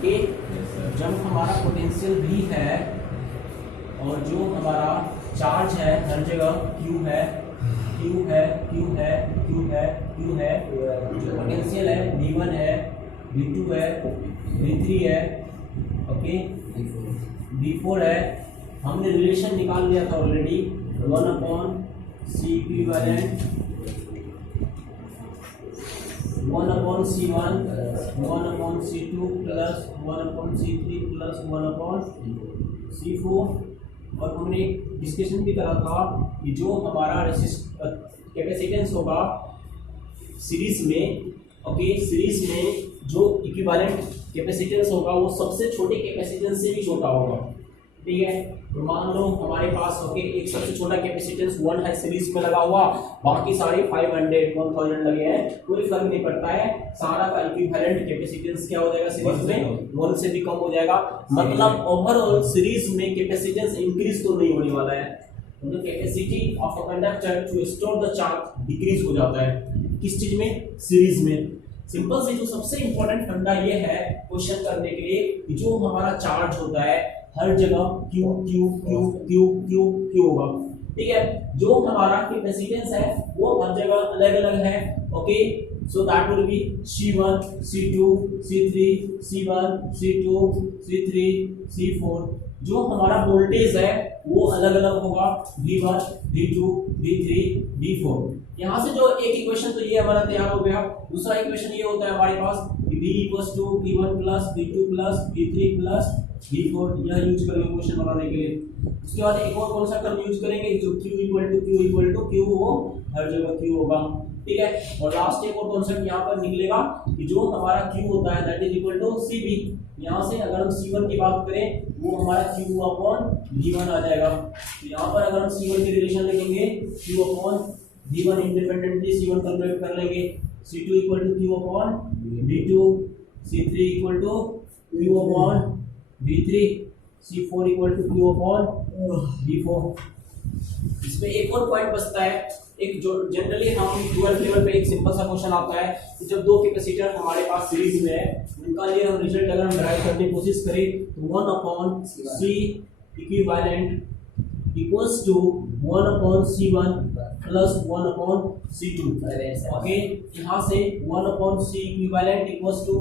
Okay. जब हमारा potential V है और जो हमारा चार्ज है हर जगह Q है, Q है, Q है, Q है, Q है, जो पोटेंशियल है V1 है, V2 है, V3 है, ओके, V4 है। हमने रिलेशन निकाल लिया था already, 1/C equivalent 1/C1 1/C2 plus 1/C3 plus 1/C4। और हमने डिस्कशन भी करा था कि जो हमारा कैपेसिटेंस होगा सीरीज में, ओके, सीरीज में जो इक्विवेलेंट कैपेसिटेंस होगा वो सबसे छोटे कैपेसिटेंस से भी छोटा होगा, ठीक है। तो मान लो हमारे पास ओके एक सबसे छोटा कैपेसिटेंस 1 है सीरीज में लगा हुआ, बाकी सारे 500 1000 लगे हैं, कोई फर्क नहीं पड़ता है, सारा का इक्विवेलेंट कैपेसिटेंस क्या हो जाएगा सीरीज में 1 से भी कम हो जाएगा। मतलब ओवरऑल सीरीज में कैपेसिटेंस इंक्रीज तो नहीं होने वाला है, तो capacity of a conductor to store the charge decrease हो जाता है। किस चीज में? सीरीज में। सिंपल से जो सबसे इंपॉर्टेंट फंडा ये है क्वेश्चन करने के लिए कि जो हमारा चार्ज होता है हर जगह Q Q Q Q Q Q होगा, ठीक है। जो हमारा कैपेसिटेंस है वो हर जगह अलग अलग है, okay. So that will be C1 C2 C3 C1 C2 C3 C4। जो हमारा वोल्टेज है वो अलग अलग होगा, V1 V2 V3 V4। यहाँ से जो एक इक्वेशन तो ये हमारा तैयार हो गया। दूसरा इक्वेशन ये होता है हमारे पास V = V1 + V2 + V3 + V4, यह यूज करेंगे क्वेश्चन बनाने के लिए। उसके बाद एक और कौन सा टर्म यूज करेंगे, जो Q वो हर जगह Q होगा, ठीक है। और लास्ट एक और कॉन्सेप्ट यहाँ पर निकलेगा कि जो हमारा Q होता है that is equal to CB। यहाँ से अगर हम C1 की बात करें वो हमारा Q/V1 आ जाएगा। तो यहाँ पर अगर हम C1 की रिलेशन लिखेंगे Q/V1 इंडिपेंडेंटली C1 कैलकुलेट कर लेंगे, C2 = Q/V2, C3 = Q/V3, C4 = Q/V4। इसमें एक और पॉइंट बचता है, एक जो जनरली हम 12th लेवल पे एक सिंपल सा क्वेश्चन आता है कि जब दो कैपेसिटर हमारे पास सीरीज में है उनका लिए हम रिजल्ट अगर हम ड्राइव करने की कोशिश करें तो 1/C equivalent equals to 1/C1 plus 1/C2, okay. यहाँ से 1/C equivalent equals to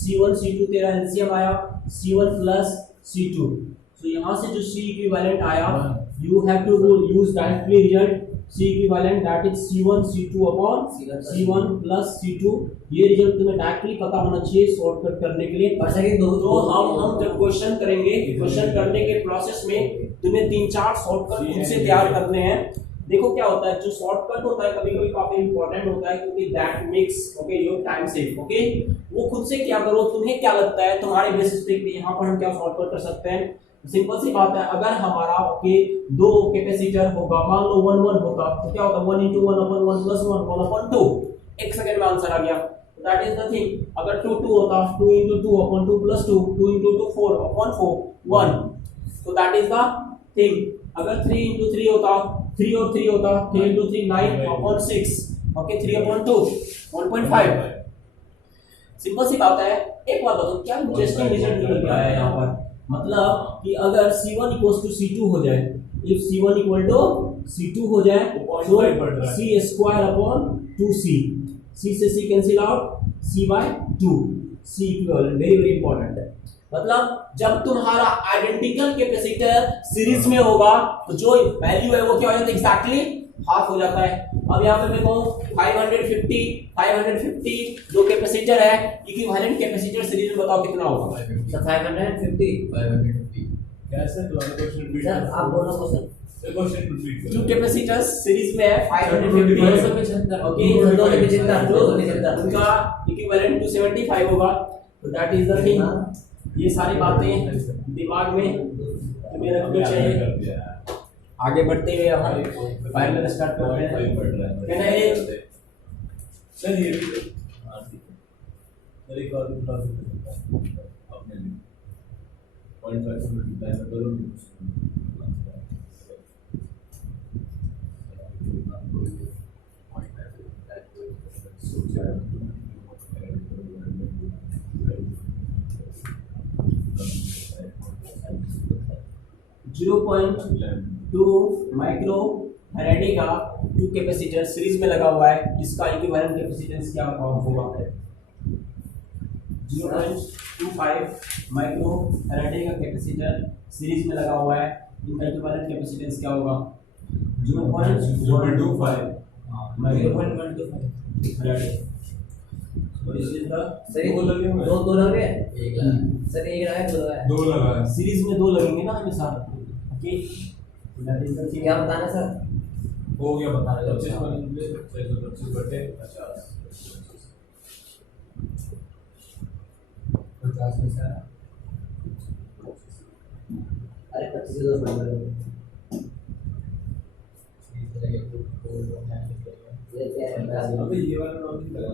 C1 C2 तेरा एलसीएम आया C1 प्लस C2। तो यहाँ से जो C इक्विवेलेंट आया you have to use directly result C equivalent that is C1 C2 upon C1 plus C2। ये रिजल्ट तुम्हें डायरेक्टली पता होना चाहिए शॉर्टकट करने के लिए। तो हम जब क्वेश्चन करेंगे, क्वेश्चन करने के प्रोसेस में तुम्हें 3-4 शॉर्टकट खुद से तैयार करने हैं। देखो क्या होता है, जो शॉर्टकट होता है कभी कभी काफी इंपॉर्टेंट होता है क्योंकि that makes okay your time save, okay. वो खुद से क्या करो, तुम्हें क्या लगता है तुम्हारे बेसिस पे यहाँ पर हम क्या शॉर्टकट कर सकते हैं। सिंपल सी बात है, अगर हमारा ओके दो कैपेसिटर होगा, मान लो 1 1 होता तो क्या होता 1 * 1/1 + 1 1/2, एक सेकंड में आंसर आ गया। That is the thing. अगर 2 2 होता 2 * 2/2 + 2 2 * 2 4/4 1, तो दैट इज द थिंग। अगर 3 * 3 होता 3 और 3 होता 3 * 3 9/6, ओके 3/2 1.5। सिंपल सी बात है। एक बात बताओ, क्या इंटरेस्टिंग रिजल्ट निकल के आया है यहाँ पर, मतलब कि अगर C1 = C2 हो जाए, if C1 = C2 हो जाए तो C²/2C, C से C cancel out, C/2, C equivalent very very important है। मतलब जब तुम्हारा आइडेंटिकल कैपेसिटर सीरीज में होगा तो जो वैल्यू है वो क्या हो जाता है, एग्जैक्टली हाफ हो जाता है। अब यहाँ पे देखो 550 जो कैपेसिटर है इक्विवेलेंट कैपेसिटर सीरीज में बताओ कितना होगा। 550 कैसे सर आप दोनों क्वेश्चन जो कैपेसिटर्स सीरीज में है 550 ओके 275 उनका इक्विवेलेंट 275 होगा। तो दैट इज द थिंग। ये सारी बातें दिमाग में तुम्हें रखनी चाहिए। आगे बढ़ते हुए हम फाइनल स्टार्ट करते हैं। कहना है सर ये सर एक और अपने लिए पॉइंट 5 से मल्टीप्लाई करो 0.2 माइक्रो फैराडे का Q कैपेसिटर सीरीज में लगा हुआ है, इसका इक्विवेलेंट कैपेसिटेंस क्या होगा? 0.25 माइक्रो फैराडे का कैपेसिटर सीरीज में लगा हुआ है, इनका इक्विवेलेंट कैपेसिटेंस क्या होगा? 0.125 फैराडे। और इस चीज का दो लग रहे हैं, एक लगा सर, एक लगा है, दो लगा है। सीरीज में 2 लगेंगे ना हमेशा। ओके, क्या बताना सर? हो गया बता रहे 25 बटे 50 50 में सर, अरे 25 से 2 बढ़ गए, ये क्या है? अबे ये वाला नॉट नहीं लगा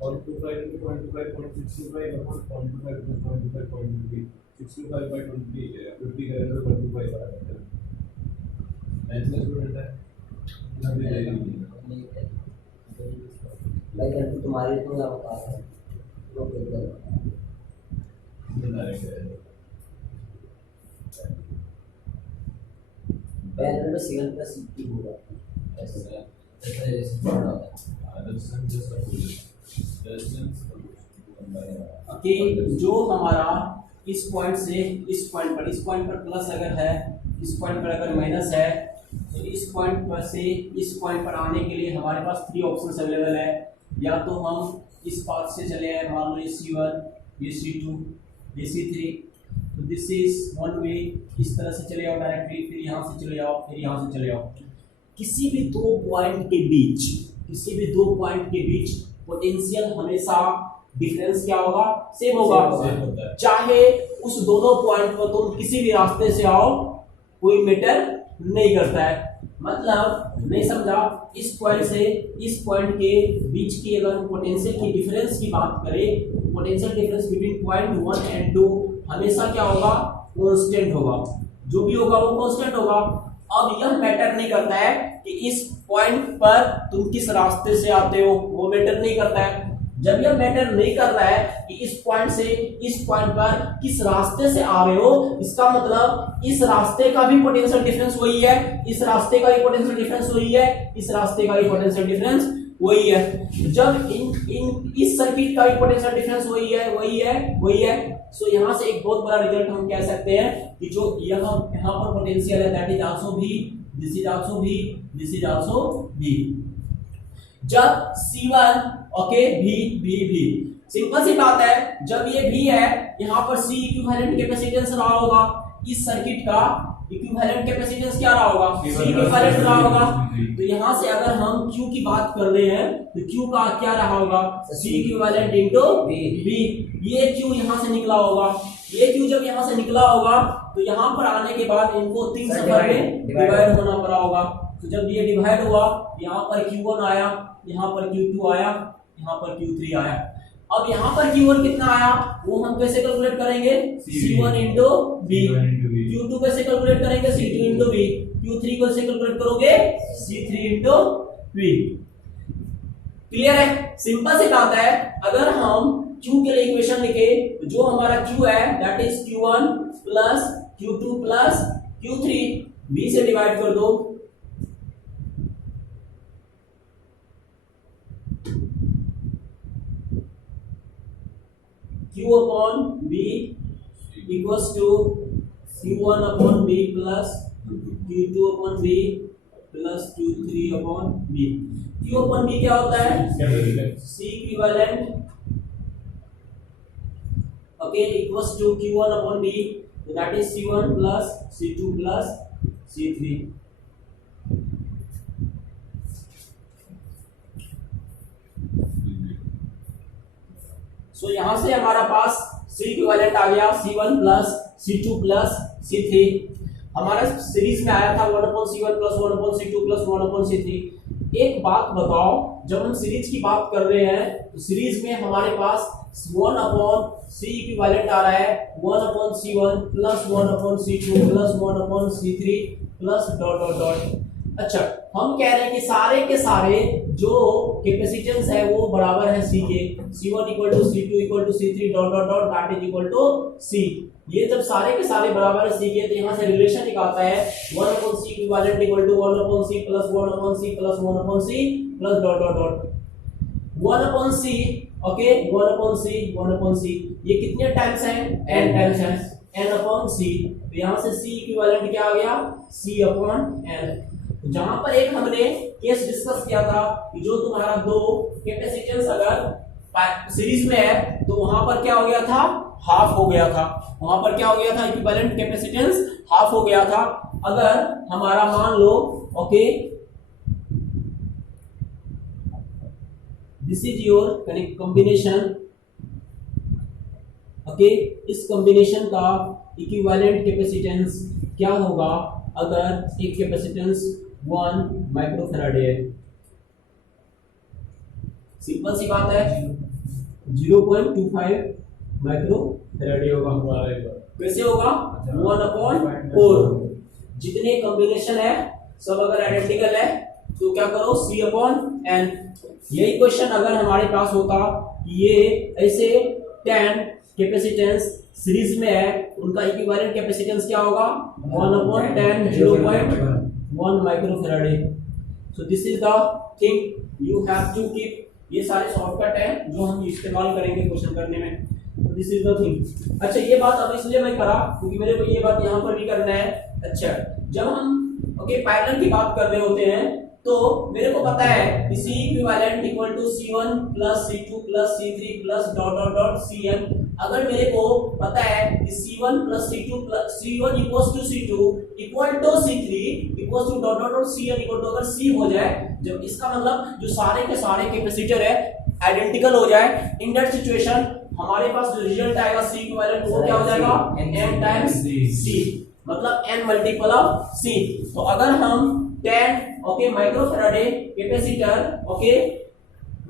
0.25 into 0.25 0.65 upon 0.25 into 0.25 0.50 65 by 20 है 50 करेंगे तो 0.25 आ जाता है। मैथ का स्टूडेंट है ना भी जाएगा नहीं भाई कर तुम्हारे तो क्या बता रहा है, वो क्या डायरेक्ट है पहले में सिग्नल प्लस सीटी होगा, ऐसा जैसे पढ़ा होता है। Resistance just a full resistance okay, जो हमारा इस पॉइंट से इस पॉइंट पर प्लस अगर है, इस पॉइंट पर अगर माइनस है, तो इस पॉइंट पर से इस पॉइंट पर आने के लिए हमारे पास 3 ऑप्शंस अवेलेबल है। या तो हम इस पाथ से चले आए, मान लो ये C1, ये C2, ये C3, तो दिस इज वन वे, इस तरह से चले आओ डायरेक्टली, फिर यहाँ से चले आओ, फिर यहाँ से चले आओ। किसी भी 2 पॉइंट के बीच पोटेंशियल हमेशा डिफरेंस क्या होगा? सेम होगा। चाहे उस दोनों पॉइंट पर तुम किसी भी रास्ते से आओ, कोई मैटर नहीं करता है। मतलब नहीं समझा? इस पॉइंट से इस पॉइंट के बीच की अगर पोटेंशियल की डिफरेंस की बात करें, potential difference between point 1 and 2 हमेशा क्या होगा? कांस्टेंट होगा। जो भी होगा वो कांस्टेंट होगा। अब यह मैटर नहीं करता है कि इस पॉइंट पर तुम किस रास्ते से आते हो, वो मैटर नहीं करता है। जब यह मैटर नहीं कर रहा है कि इस पॉइंट से इस पॉइंट पर किस रास्ते से आ रहे हो, इसका मतलब इस रास्ते का भी पोटेंशियल डिफरेंस वही है, इस रास्ते का भी पोटेंशियल डिफरेंस वही है, इस रास्ते का भी पोटेंशियल डिफरेंस वही है। जब इन इस सर्किट का भी पोटेंशियल डिफरेंस वही है। सो यहाँ से एक बहुत बड़ा रिजल्ट हम कह सकते हैं कि जो यहाँ पर पोटेंशियल है, दैट इज आल्सो भी, दिस इज आल्सो भी, दिस इज आल्सो भी। जब C1 ओके भी सिंपल सी बात है, जब ये भी है, यहाँ पर C इक्विवेलेंट कैपेसिटेंस रहा होगा, इस सर्किट का इक्विवेलेंट कैपेसिटेंस क्या रहा होगा? C इक्विवेलेंट रहा होगा। तो यहाँ से अगर हम Q की बात कर रहे हैं तो Q का क्या रहा होगा? C equivalent into B। ये Q यहाँ से निकला होगा, ये Q जब यहाँ से निकला होगा तो यहाँ पर आने के बाद इनको 3 सफर में डिवाइड होना पड़ा होगा। तो जब ये डिवाइड हुआ, यहाँ पर Q1 आया, यहाँ पर Q2 आया, यहाँ पर Q3 आया। अब यहाँ पर Q1 कितना आया वो हम कैसे कैलकुलेट करेंगे? C1 into B। Q2 कैसे कैलकुलेट करेंगे? C2 into B। Q3 कैसे कैलकुलेट करोगे? C3 into B। क्लियर है? सिंपल सी बात है। अगर हम Q के लिए इक्वेशन लिखे तो जो हमारा Q है that is Q1 plus Q2 plus Q3, B से डिवाइड कर दो, Q upon B equals to Q1 upon B plus Q2 upon B plus Q3 upon B। Q upon B क्या होता है? C equivalent okay equals to Q1 upon B, so that is C1 plus C2 plus C3। सो यहाँ से हमारा पास C equivalent आ गया C1 plus C2 plus C3। हमारा series में आया था 1/C1 plus 1/C2 plus 1/C3। एक बात बताओ, जब हम सीरीज की बात कर रहे हैं तो सीरीज में हमारे पास 1/C इक्विवेलेंट आ रहा है 1/C1 plus 1/C2 plus 1/C3 plus dot dot dot. अच्छा, हम कह रहे हैं कि सारे के सारे जो कैपेसिटेंस है वो बराबर है सी के, C1 equal to C2 equal to C3 dot dot dot that is equal to C। ये जब सारे के सारे बराबर है सी के, तो यहाँ से रिलेशन निकालता है 1/C equivalent equal to 1/C plus 1/C plus 1/C plus dot dot dot 1/C। Okay, 1/C ये कितने टाइम्स है? n टाइम्स है, n/C। तो यहाँ से C इक्विवेलेंट क्या आ गया? C/n। जहां पर एक हमने केस डिस्कस किया था कि जो तुम्हारा दो कैपेसिटेंस अगर सीरीज में है तो वहां पर क्या हो गया था? हाफ हो गया था। वहां पर क्या हो गया था? इक्विवेलेंट कैपेसिटेंस हाफ हो गया था। अगर हमारा मान लो, okay, this is your combination, okay, इस कॉम्बिनेशन का इक्विवेलेंट कैपेसिटेंस क्या होगा अगर एक कैपेसिटेंस 1 माइक्रोफैराडे है? सिंपल सी बात है, 0.25 माइक्रोफैराडे होगा। कैसे होगा? 1/4। जितने कॉम्बिनेशन है सब अगर आइडेंटिकल है तो क्या करो? C/n। यही क्वेश्चन अगर हमारे पास होता कि ये ऐसे 10 कैपेसिटेंस सीरीज में है, उनका इक्विवेलेंट कैपेसिटेंस क्या होगा? 1/10, 0.1 microfarad. So this is the thing you have to keep. ये सारे शॉर्टकट है जो हम इस्तेमाल करेंगे क्वेश्चन करने में। तो दिस इज द थिंग। अच्छा, ये बात अब इसलिए मैं करा क्योंकि मेरे को ये बात यहाँ पर भी करना है। अच्छा, जब हम ओके पैरेलल की बात कर रहे होते हैं तो मेरे को पता है कि C equivalent equal to C1 plus C2 plus C3 plus dot dot dot Cn। अगर मेरे को पता है कि C1 plus C2 plus C1 equals to C2 equal to C3 equals to dot dot dot Cn equal to अगर C हो जाए, जब इसका मतलब जो सारे के सारे कैपेसिटर है आइडेंटिकल हो जाए, इन दैट सिचुएशन हमारे पास जो रिजल्ट आएगा C इक्विवेलेंट वो क्या हो जाएगा? n टाइम्स C, मतलब n मल्टीपल ऑफ C। तो अगर हम 10 ओके माइक्रोफैराडे कैपेसिटर, ओके,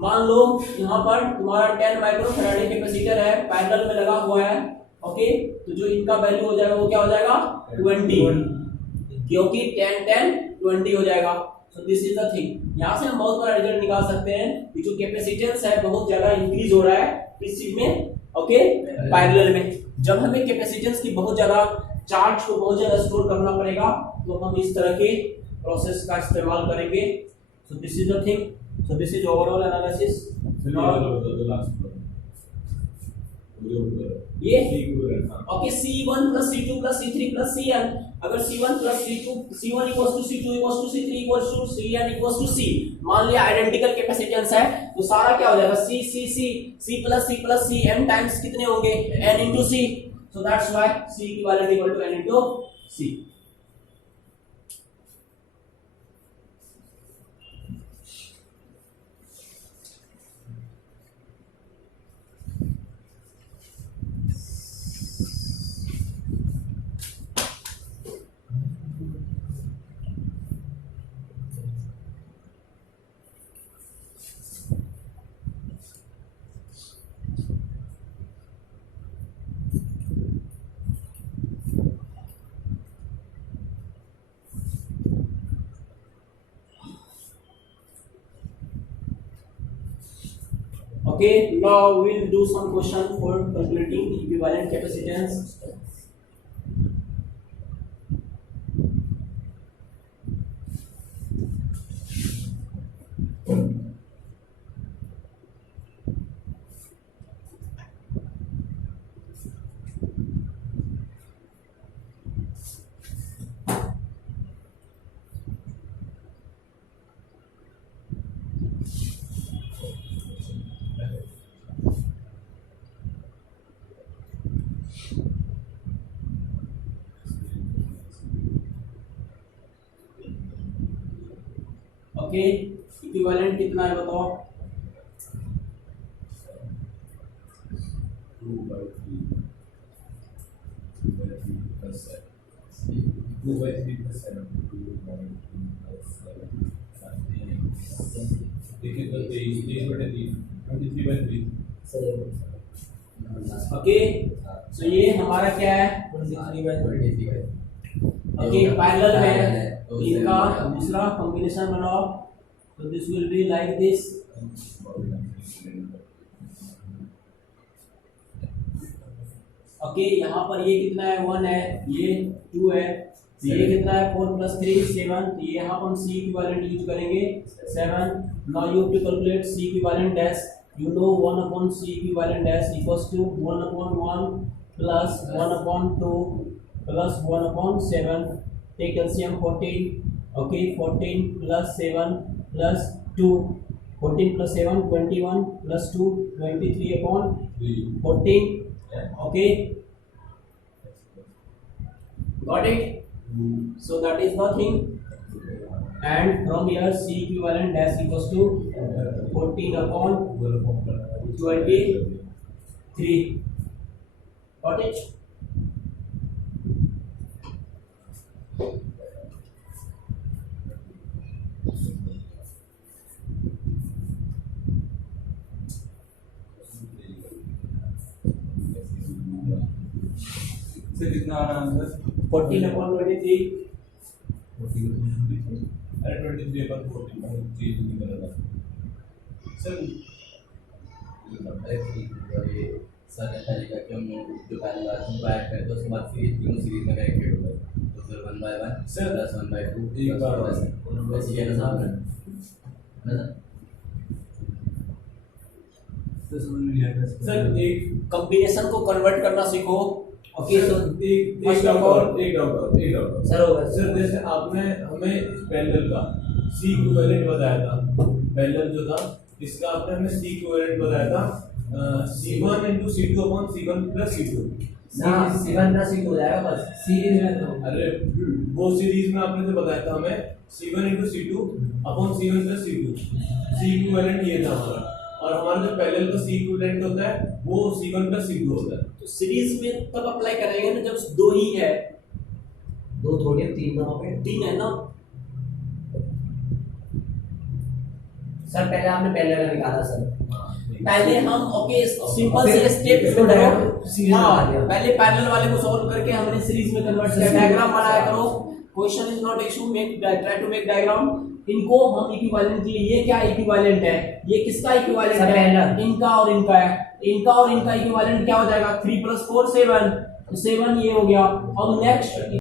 मान लो यहाँ पर तुम्हारा 10 माइक्रोफैराडे कैपेसिटर है, पैरेलल में लगा हुआ है, ओके, तो जो इनका वैल्यू हो जाएगा वो क्या हो जाएगा? 20, क्योंकि 10 10 20 हो जाएगा। सो दिस इज द थिंग। यहाँ से हम बहुत बड़ा रिजल्ट निकाल सकते हैं कि जो कैपेसिटेंस है बहुत ज्यादा इंक्रीज हो रहा है इस चीज में, ओके, पैरेलल में। जब हमें कैपेसिटेंस की बहुत ज्यादा चार्ज को बहुत ज्यादा स्टोर करना पड़ेगा तो हम इस तरह के प्रोसेस का इस्तेमाल करेंगे। So this is the thing. So this is overall analysis. ये okay, C1 plus C2 plus C3 plus Cn। अगर C1 plus C1 equals to C2 equals to C3 equals to Cn equals to C, मान लिया identical capacitance है तो सारा क्या हो जाएगा? C plus C n times कितने होंगे? n into C। So that's why C equivalent equal to n into C। Okay, now we will do some question for calculating equivalent capacitance. Okay, equivalent कितना है बताओ? 2/3 plus 7. देखिए तो 23/3 okay, सो ये हमारा क्या है? ओके, पैरेलल में तो इनका दूसरा कॉम्बिनेशन बनाओ, तो this will be like this. Okay, यहाँ पर ये कितना है 1 है, ये 2 है, तो ये कितना है 4 + 3 7, तो ये यहाँ पर हम C इक्विवेलेंट यूज करेंगे 7। Now you have to calculate C equivalent dash, you know 1/C equivalent dash equals to 1/1 plus 1/2 plus 1/7, take LCM 14, okay 14 + 7 + 2, 14 + 7 21 + 2 23/14, okay, got it? So that is the thing, and from here C equivalent dash equals to 14/23, got it? Sir कितना आ रहा है answer? 14/23। अरे 23/14 चीज निकल रहा sir. ये sir ने पहले का कि हम जो पहली बार हम ऐड करते हैं उसके बाद फिर तीनों सीरीज में कनेक्टेड हो गए, तो फिर 1/1 सर प्लस 1/2 एक बार वैसे ये ना साहब है ना समझ में नहीं आया सर। एक कॉम्बिनेशन को कन्वर्ट करना सीखो। ओके, तो एक डाउट सर होगा सर, जैसे आपने हमें पैरेलल का C इक्विवेलेंट बताया था, पैरेलल जो था इसका आपने हमें C इक्विवेलेंट बताया था C1 × C2/C1 + C2। C1 + C2 हो जाएगा बस सीरीज में। तो अरे वो सीरीज में आपने जो बताया था हमें C1 × C2/C1 + C2, C equivalent ये था हमारा, और हमारा जो पैरेलल का C इक्विवेलेंट होता है वो C1 + C2 होता है। तो सीरीज में तब अप्लाई करेंगे ना जब दो ही है, 2 थोड़ी 3 ना हो गए 3 है ना। सर। पहले आपने पहले वाला निकाला सर, पहले हम ओके सिंपल से स्टेप इसको सीरीज में हाँ, बना दिया। पहले पैरेलल वाले को सॉल्व करके हमने सीरीज में कन्वर्ट किया। डायग्राम बनाया करो, question is not issue, make try to make diagram. इनको हम इक्विवेलेंट दिए, ये क्या इक्विवेलेंट है, ये किसका इक्विवेलेंट है, इनका और इनका है, इनका और इनका इक्विवेलेंट क्या हो जाएगा 3 + 4 7, तो 7 ये हो गया। अब नेक्स्ट